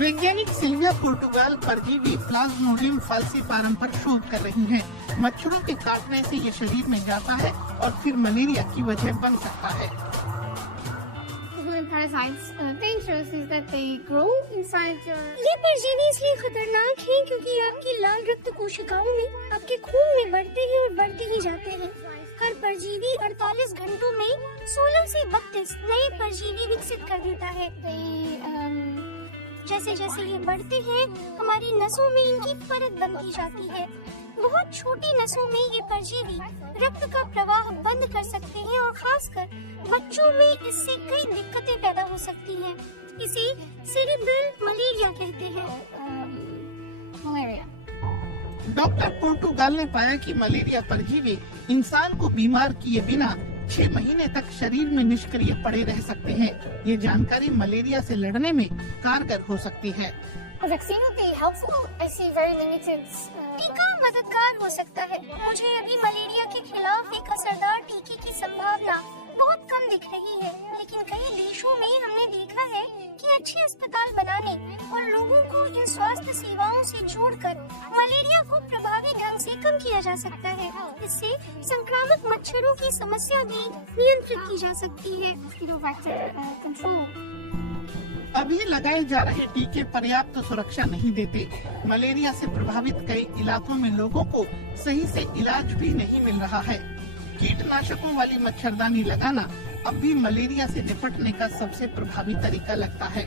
वैज्ञानिक सिल्विया पोर्टुगाल परजीवी प्लाज्मोडियम फाल्सिपारम पर शोध कर रही हैं। मच्छरों के काटने से ये शरीर में जाता है और फिर मलेरिया की वजह बन सकता है। ये परजीवी इसलिए खतरनाक हैं क्योंकि आपकी लाल रक्त कोशिकाओं में आपके खून में बढ़ते हैं और बढ़ते ही जाते हैं। हर परजीवी 48 घंटों में 16 से 32 नए परजीवी विकसित कर देता है। जैसे जैसे ये बढ़ते हैं हमारी नसों में इनकी परत बनती जाती है। बहुत छोटी नसों में ये परजीवी रक्त का प्रवाह बंद कर सकते हैं और खासकर बच्चों में इससे कई दिक्कतें पैदा हो सकती हैं। इसे सेरेब्रल मलेरिया कहते हैं। डॉक्टर पोर्टुगाल ने पाया कि मलेरिया परजीवी इंसान को बीमार किए बिना 6 महीने तक शरीर में निष्क्रिय पड़े रह सकते हैं। ये जानकारी मलेरिया से लड़ने में कारगर हो सकती है। टीका मददगार हो सकता है। मुझे अभी मलेरिया के खिलाफ एक असरदार टीके की संभावना बहुत कम दिख रही है, लेकिन कई देशों में हमने देखा है कि अच्छे अस्पताल बनाने और लोगों को इन स्वास्थ्य सेवाओं से जोड़कर मलेरिया को प्रभावी ढंग से कम किया जा सकता है। इससे संक्रामक मच्छरों की समस्या भी नियंत्रित की जा सकती है। अभी लगाए जा रहे टीके पर्याप्त सुरक्षा नहीं देते। मलेरिया से प्रभावित कई इलाकों में लोगों को सही से इलाज भी नहीं मिल रहा है। कीटनाशकों वाली मच्छरदानी लगाना अब भी मलेरिया से निपटने का सबसे प्रभावी तरीका लगता है,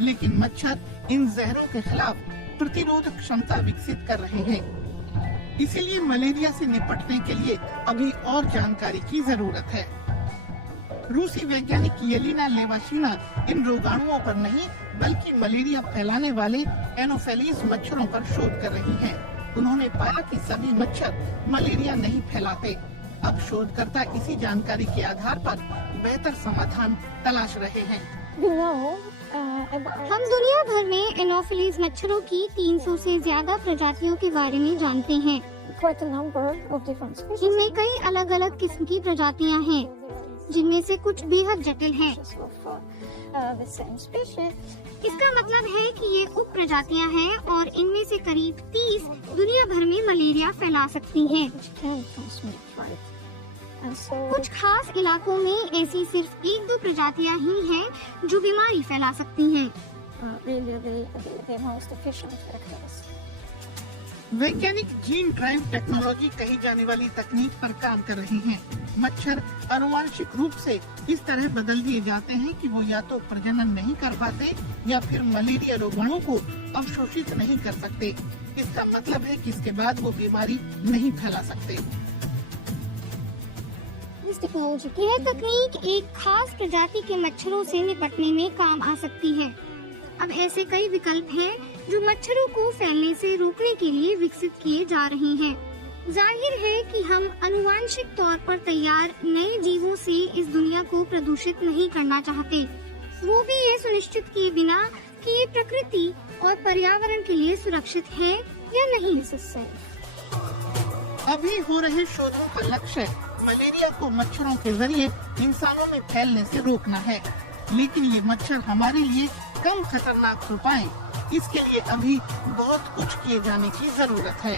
लेकिन मच्छर इन जहरों के खिलाफ प्रतिरोधक क्षमता विकसित कर रहे हैं। इसीलिए मलेरिया से निपटने के लिए अभी और जानकारी की जरूरत है। रूसी वैज्ञानिक येलिना लेवाशिना इन रोगाणुओं पर नहीं बल्कि मलेरिया फैलाने वाले एनोफेलिस मच्छरों पर शोध कर रही हैं। उन्होंने पाया कि सभी मच्छर मलेरिया नहीं फैलाते। अब शोधकर्ता इसी जानकारी के आधार पर बेहतर समाधान तलाश रहे हैं। हम दुनिया भर में एनोफिलीज मच्छरों की 300 से ज्यादा प्रजातियों के बारे में जानते हैं। इनमें कई अलग अलग किस्म की प्रजातियां हैं, जिनमें से कुछ बेहद जटिल हैं। इसका मतलब है कि ये उप प्रजातियां हैं और इनमें से करीब 30 दुनिया भर में मलेरिया फैला सकती हैं। कुछ खास इलाकों में ऐसी सिर्फ 1-2 प्रजातियां ही हैं जो बीमारी फैला सकती हैं। वैज्ञानिक जीन ड्राइव टेक्नोलॉजी कही जाने वाली तकनीक पर काम कर रहे हैं। मच्छर आनुवांशिक रूप से इस तरह बदल दिए जाते हैं कि वो या तो प्रजनन नहीं कर पाते या फिर मलेरिया रोगाणु को अवशोषित नहीं कर सकते। इसका मतलब है कि इसके बाद वो बीमारी नहीं फैला सकते। यह तकनीक एक खास प्रजाति के मच्छरों से निपटने में काम आ सकती है। अब ऐसे कई विकल्प हैं जो मच्छरों को फैलने से रोकने के लिए विकसित किए जा रहे हैं। जाहिर है कि हम आनुवांशिक तौर पर तैयार नए जीवों से इस दुनिया को प्रदूषित नहीं करना चाहते, वो भी ये सुनिश्चित किए बिना कि ये प्रकृति और पर्यावरण के लिए सुरक्षित है या नहीं। अभी हो रहे शोधों का लक्ष्य मलेरिया को मच्छरों के जरिए इंसानों में फैलने से रोकना है, लेकिन ये मच्छर हमारे लिए कम खतरनाक हो पाए, इसके लिए अभी बहुत कुछ किए जाने की जरूरत है।